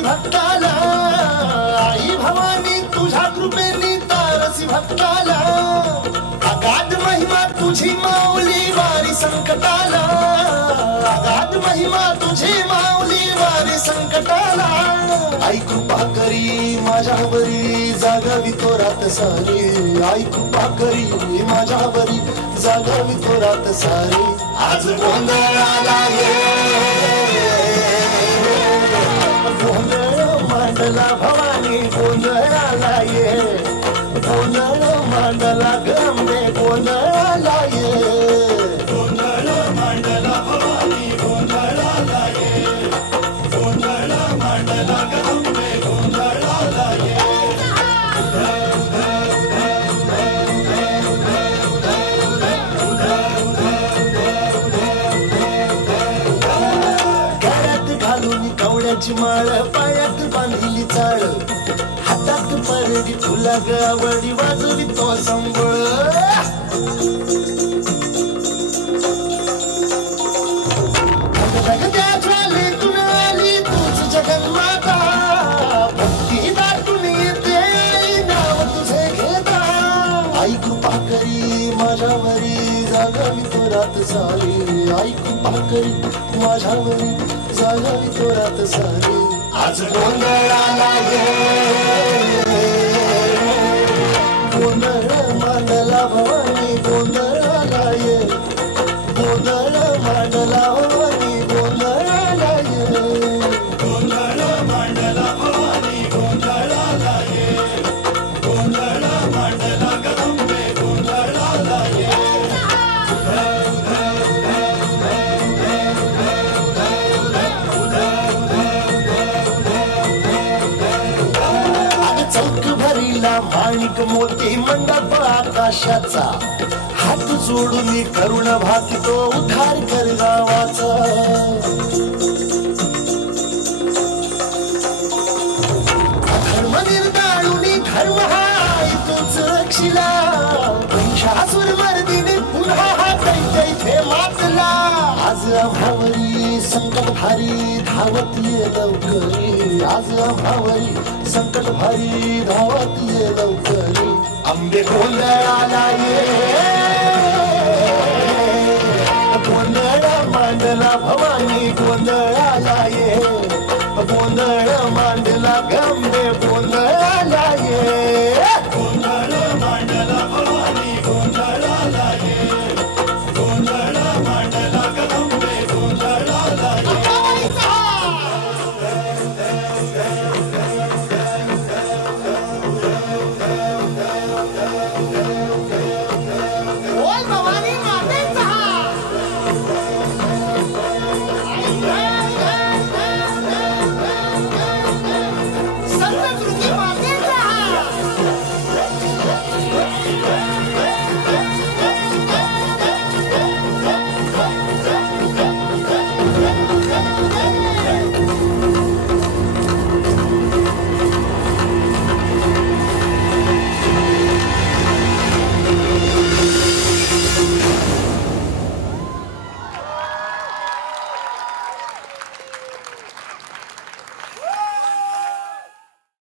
भक्ताला आई भवानी तुझ्या कृपेने तारसी भक्ताला अगाध महिमा तुझी माऊली वारी संकटाला अगाध महिमा तुझी माऊली वारी संकटाला आई कृपा करी माझ्यावरी जागावी तो रात सारी आई कृपा करी माझ्यावरी जागावी तो रात सारी आज गोंधळाला मांडला भवानी गोंधळाला ये गोंधळ मांडला गंगे गोंधळाला ये गोंधळ मांडला भवानी गोंधळाला ये गोंधळ मांडला गंगे गोंधळाला ये घरात घालून कवड्याची माळ पायात बांधिली चाळ हातात परडी तुला गावडी वाजवी तो संबळ ज्वालेतून आली तूच जगन्माता भक्ती दाटून येते आई नाव तुझे घेता आई कृपा करी माझ्यावरी जागावी तो रात सारी आई कृपा करी माझ्यावरी जागावी तो रात सारी आज गोंधळाला ये गोंधळ मांडला भवानी गोंधळाला ये गोंधळ मांडला भवानी गोंधळाला ये गोंधळ मांडला भवानी गोंधळाला ये गोंधळ मांडला गंगे गोंधळाला ये माणिक मोती मंडप आकाशाचा हात जोडून करुण भाकितो उद्धार कर गावाचा धर्म निर्दाळून धर्म हा तोच रक्षिला महिषासुर मर्दिनी पुन्हा हा दैत्य मातला आज आम्हावरी संकट भारी धावत ये लवकरी आज आम्हावरी संकट भारी धावत ये लवकरी अंबे गोंधळा